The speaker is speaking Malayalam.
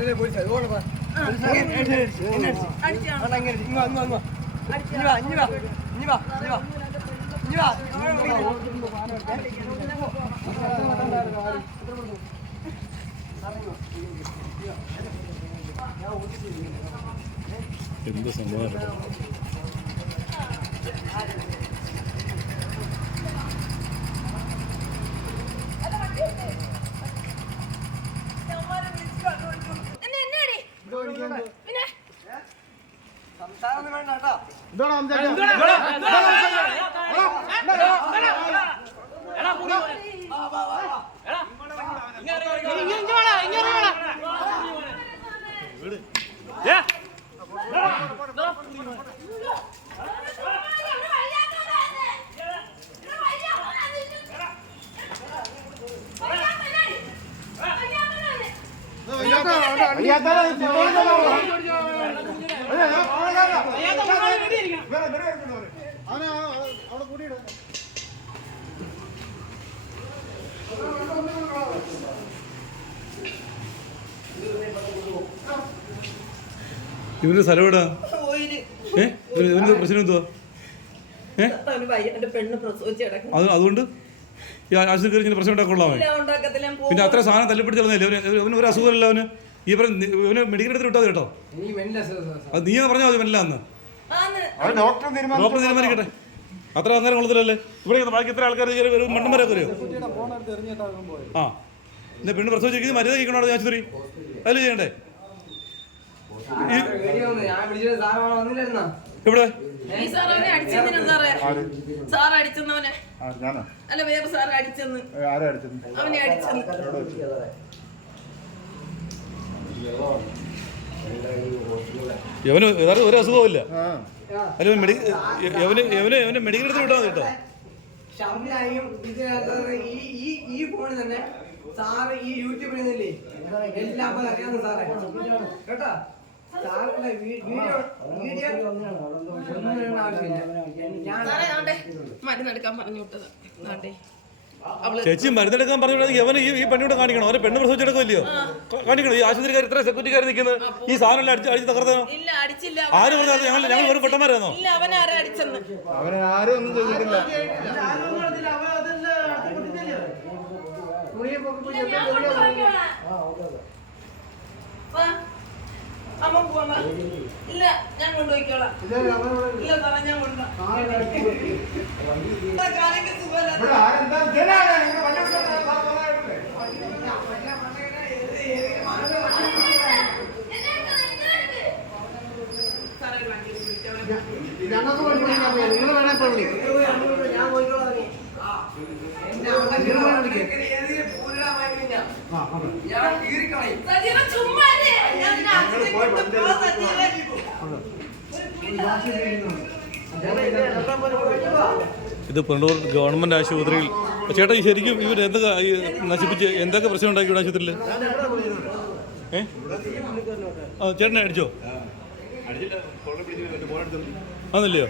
നാട്ടിലെ പോലീസ് അതുകൊണ്ട് വാ. എങ്ങനെ സംസാരം ഇവന്റെ സ്ഥലം എവിടാ? ഏ? ഇവന് ഇവന്റെ പ്രശ്നം എന്തുവാ? ഏ? അത് അതുകൊണ്ട് ഈ ആശുപത്രി കയറി പ്രശ്നം ഞാൻ പിന്നെ അത്ര സാധനം തല്ലിപ്പിടിച്ച് കളഞ്ഞില്ലേ അവന് ഒരു അസുഖമില്ല അവന്. ഈ പറഞ്ഞ ഇവന് മെഡിക്കൽ എടുത്ത് വിട്ടാൽ കേട്ടോ. അത് നീ പറഞ്ഞാൽ മതി വല്ല അന്ന് ആന്ന് ഡോക്ടർ തീരുമാനിക്കട്ടെ. അത്ര അന്നേരം കൊള്ളത്തില്ലല്ലേ? ഇവിടെ ബാക്കി ഇത്ര ആൾക്കാർ മണ്ണന്മാരൊക്കെ വരുമോ ആ. എന്നെ പെണ്ണ് പ്രസവിച്ചിരിക്കുന്നത് മര്യാദ കഴിക്കണോ ആശുപത്രി? അതിൽ ചെയ്യണ്ടേ? സാറ്. ഇവിടെ സാറേ അല്ല വേറെ സാർ അടിച്ചെന്ന്. അവനെ അടിച്ചെന്ന്. യവന് വേറെ ഒരു ആ. അല്ല മെഡി യവന് യവന് യവന് മെഡിക്കൽ എടുത്ത് വിട്ടാൽ കേട്ടോ. ഷംലായും ഈ ഈ ഈ തന്നെ സാറ് ഈ യൂട്യൂബിൽ നിന്നില്ലേ എല്ലാം അറിയാവുന്ന സാറേ. കേട്ടോ? സാറിന്റെ വീഡിയോ വീഡിയോ ആവശ്യമില്ല. ഞാൻ മരുന്നെടുക്കാൻ പറഞ്ഞു വിട്ടത്. നാട്ടേ ചേച്ചി മരുന്നെടുക്കാൻ പറഞ്ഞു അവന് ഈ ഈ പെണ്ണിവിടെ കാണിക്കണം അവരെ പെണ്ണ് പ്രസവിച്ചെടുക്കില്ലയോ കാണിക്കണം? ഈ ആശുപത്രിക്കാർ ഇത്ര സെക്യൂരിറ്റിക്കാർ നിൽക്കുന്നത്? ഈ സാധനം അടിച്ച് അടിച്ച് തകർത്തനോ ഇല്ല അടിച്ചില്ല. ആര് പറഞ്ഞാൽ ഞങ്ങൾ ഞങ്ങൾ ഒരു പെട്ടന്മാരാണോ ഇല്ല അവൻ ആരാ അടിച്ചെന്ന്? അവനെ ആരും ഒന്നും ചെയ്തിട്ടില്ല. അമ്മ പോവാം. ഇല്ല ഞാൻ കൊണ്ടുപോയിക്കോളാം ഇല്ല സാറേ ഞാൻ കൊണ്ടുപോകാം കാണിക്ക് സുഖമില്ല സാറേ ഒരു വണ്ടി വിളിച്ചവരെ ഞാൻ പോയിക്കോളാം. ഞാൻ ചുമ്മാ ഇല്ലേ? ഞാൻ നിന്നെ അച്ഛനെ കൊണ്ട് പോവാം സജീവൻ. ഇത് പെണ്ണൂർ ഗവൺമെന്റ് ആശുപത്രിയിൽ. ചേട്ടാ ശരിക്കും ഇവർ എന്തൊക്കെ നശിപ്പിച്ച് എന്തൊക്കെ പ്രശ്നം ഉണ്ടാക്കി ഇവിടെ ആശുപത്രിയിൽ? ഏ? ചേട്ടനെ അടിച്ചോ? ആന്നല്ലയോ